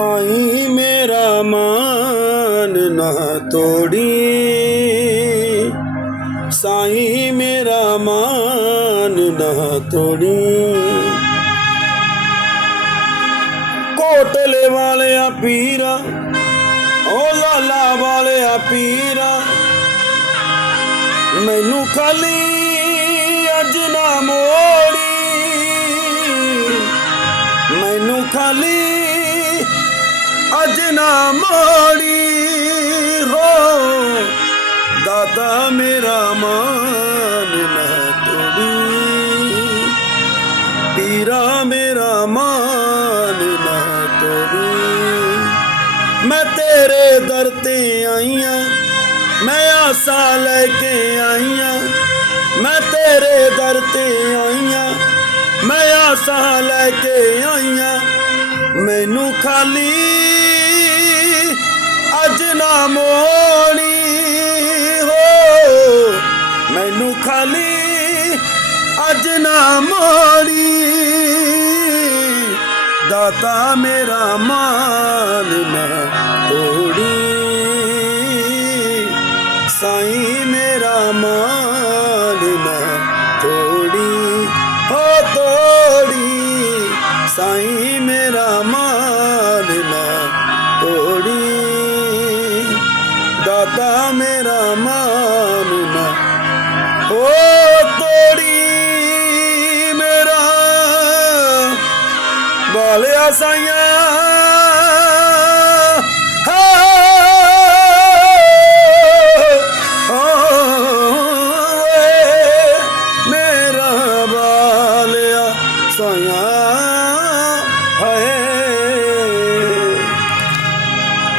ਆਈ ਮੇਰਾ ਮਾਨ ਨਾ ਤੋੜੀ। ਸਾਈ ਮੇਰਾ ਮਾਨ ਨਾ ਤੋੜੀ। ਕੋਟਲੇ ਵਾਲਿਆ ਪੀਰਾ, ਓ ਲਾਲਾ ਵਾਲਿਆ ਪੀਰਾ, ਮੈਨੂੰ ਖਾਲੀ ਅੱਜ ਨਾ ਮੋੜੀ। ਮੈਨੂੰ ਖਾਲੀ ਅੱਜ ਨਾ ਮੋੜੀ ਹੋ ਦਾਤਾ ਮੇਰਾ ਮਾਨ ਨਾ ਤੋੜੀ। ਪੀਰਾ ਮੇਰਾ ਮਾਨ ਨਾ ਤੋੜੀ। ਮੈਂ ਤੇਰੇ ਦਰ ਤੇ ਆਈਆਂ, ਮੈਂ ਆਸਾ ਲੈ ਕੇ ਆਈਆਂ। ਮੈਂ ਤੇਰੇ ਦਰ ਤੇ ਆਈਆਂ, ਮੈਂ ਆਸਾ ਲੈ ਕੇ ਆਈਆਂ। ਮੈਨੂੰ ਖਾਲੀ ਅੱਜ ਨਾ ਮੋੜੀ ਹੋ। ਮੈਨੂੰ ਖਾਲੀ ਅੱਜ ਨਾ ਮੋੜੀ ਦਾਤਾ ਮੇਰਾ ਮਾਨ ਨਾ ਤੋੜੀ। ਸਾਈਂ ਮੇਰਾ ਮਾਨ ਨਾ ਤੋੜੀ। ਸਾਈ ਮੇਰਾ ਮਾਲ ਮੈਂ ਤੋੜੀ। ਦਾਤਾ ਮੇਰਾ ਮਾਲ ਮੈਂ ਹੋ ਤੋੜੀ ਮੇਰਾ। ਬਾਲਿਆ ਸਾਈਆਂ sonho